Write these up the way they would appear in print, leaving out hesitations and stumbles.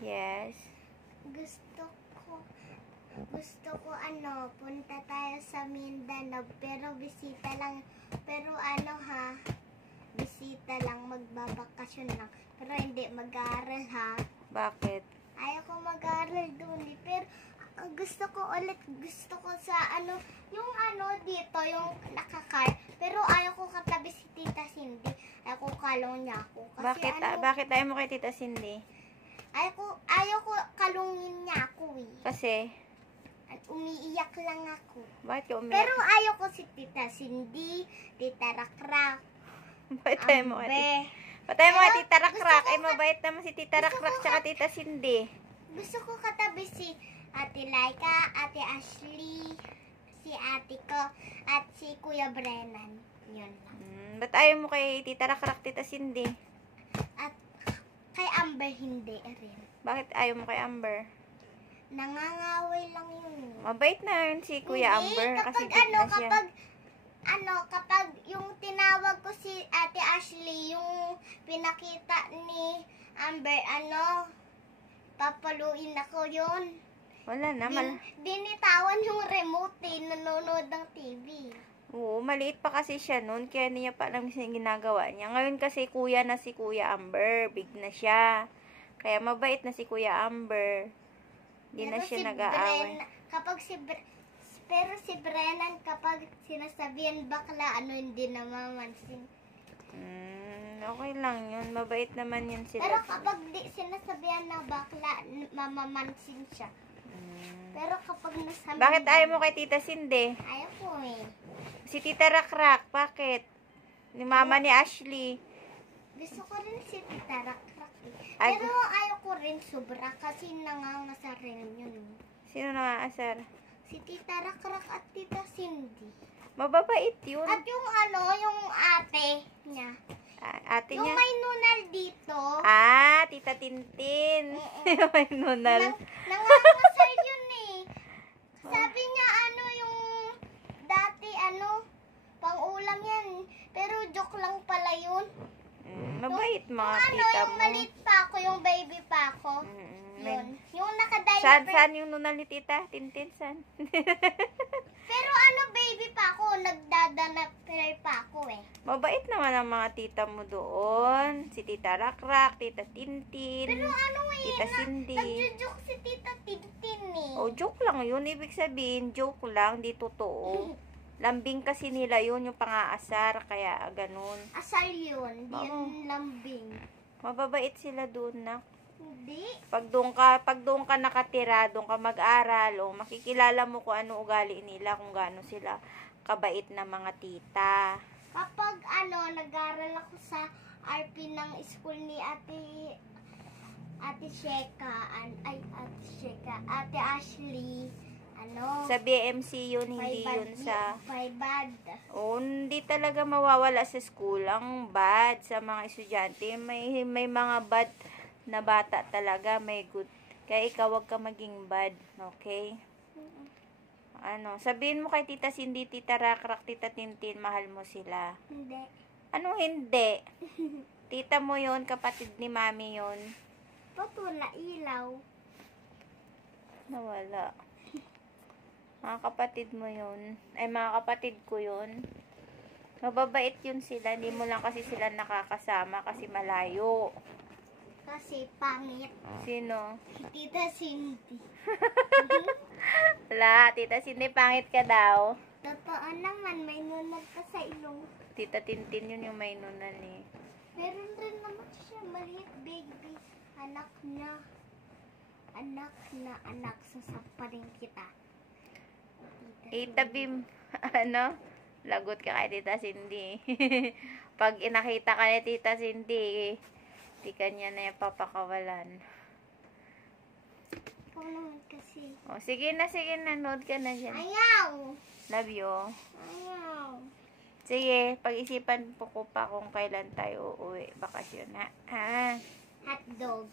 Yes. Gusto ko, punta tayo sa Mindanao, pero bisita lang, pero bisita lang, magbabakasyon lang, pero hindi mag-aaral ha. Bakit? Ayaw ko mag-aaral doon pero gusto ko sa dito, yung nakakar, pero ayaw ko katabi si Tita Cindy, ayaw ko kalong niya ako. Kasi Bakit ayaw mo kay Tita Cindy? Ayaw ko kalungin niya ako eh. Kasi? Umiiyak lang ako. Bakit ka umiyak? Pero ayaw ko si Tita Cindy, Tita Rakrak, Patay mo kay Tita Rakrak. Ay, mabait naman si Tita Rakrak tsaka Tita Cindy. Gusto ko katabi si Ate Laika, Ate Ashley, si ate ko, at si Kuya Brennan. Yun lang. Ba't ayaw mo kay Tita Rakrak, Tita Cindy? At kay Amber hindi rin. Bakit ayaw mo kay Amber? Nangangaway lang yun. Mabait na yun si Kuya Amber. Kasi kapag yung tinawag ko si Ate Ashley, yung pinakita ni Amber, papaluin ako yun. Wala na. Binitawan yung remote nanonood ng TV. Oo, maliit pa kasi siya noon, kaya niya pa alam yung ginagawa niya. Ngayon kasi kuya na si Kuya Amber, big na siya. Kaya mabait na si Kuya Amber. Hindi na siya nag-aaway. Pero si Brennan, kapag sinasabihan bakla, hindi namamansin. Okay lang yun. Mabait naman yun sila. Pero kapag di sinasabihan na bakla, mamamansin siya. Pero kapag nasabihan... Bakit ayaw mo kay Tita Cindy? Ayaw ko eh. Si Tita Rakrak, bakit? Ni Mama ni Ashley. Gusto ko rin si Tita Rakrak eh. Pero ayaw ko rin sobra kasi nangangasar rin yun. Sino nangaasar? Si Tita Rakrak at Tita Cindy. Mababait yun. At yung yung ate niya. Ate niya? Yung may nunal dito. Tita Tintin. Yung may nunal. Nangangasar yun eh. Sabi niya yung dati pang-ulam yan. Pero joke lang pala yun. Mabait mga tita mo. Yung maliit pa ako, yung baby pa ako. Yun. Yung naka-diaper. Saan yung nunal ni Tita Tintin? Saan? Pero baby pa ako, nagdadanaper pa ako eh. Mabait naman ang mga tita mo doon. Si Tita Rakrak, Tita Tintin, Pero Tita Cindy. Nagjo-joke si Tita Tintin eh. Joke lang yun. Ibig sabihin, joke lang, di totoo. Lambing kasi nila yun, yung pang-aasar, kaya ganun. Asal yun, di yun lambing. Mababait sila doon na. Hindi. Pag doon ka nakatira, doon ka mag-aral, makikilala mo kung ano ugali nila, kung gaano sila kabait na mga tita. Kapag nag-aral ako sa RP ng school ni Ate Ashley, sa BMC yun, hindi yun sa... bad. Hindi talaga mawawala sa school ang bad sa mga estudyante. May mga bad na bata talaga, may good. Kaya ikaw wag ka maging bad, okay? Sabihin mo kay Tita Cindy, Tita Rakrak, Tita Tintin, mahal mo sila. Hindi. Anong hindi? Tita mo yun, kapatid ni Mami yun. Wala ilaw. Nawala. Mga kapatid mo yun. Ay, mga kapatid ko yun. Mababait yun sila. Hindi mo lang kasi sila nakakasama kasi malayo. Kasi pangit. Sino? Tita Cindy. Wala, Tita Cindy, pangit ka daw. Totoo naman, may nunal ka sa ilong. Tita Tintin yun yung may nunal eh. Meron rin naman siya, maliit baby. Anak na. Sasamparin kita. Itabim, lagot ka kay Tita Cindy. Pag inakita ka ni Tita Cindy, di ka niya na yung papakawalan. Ikaw naman kasi. Sige na, nood ka na dyan. Ayaw! Love you. Ayaw. Sige, pag-isipan po ko pa kung kailan tayo uuwi. Bakasyon, ha? Hotdog.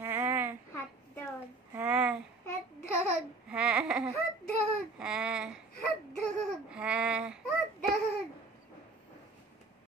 Ha? Hotdog. Ha? Hotdog. Ha? Hotdog. Ha? Hotdog. Ha? Hotdog.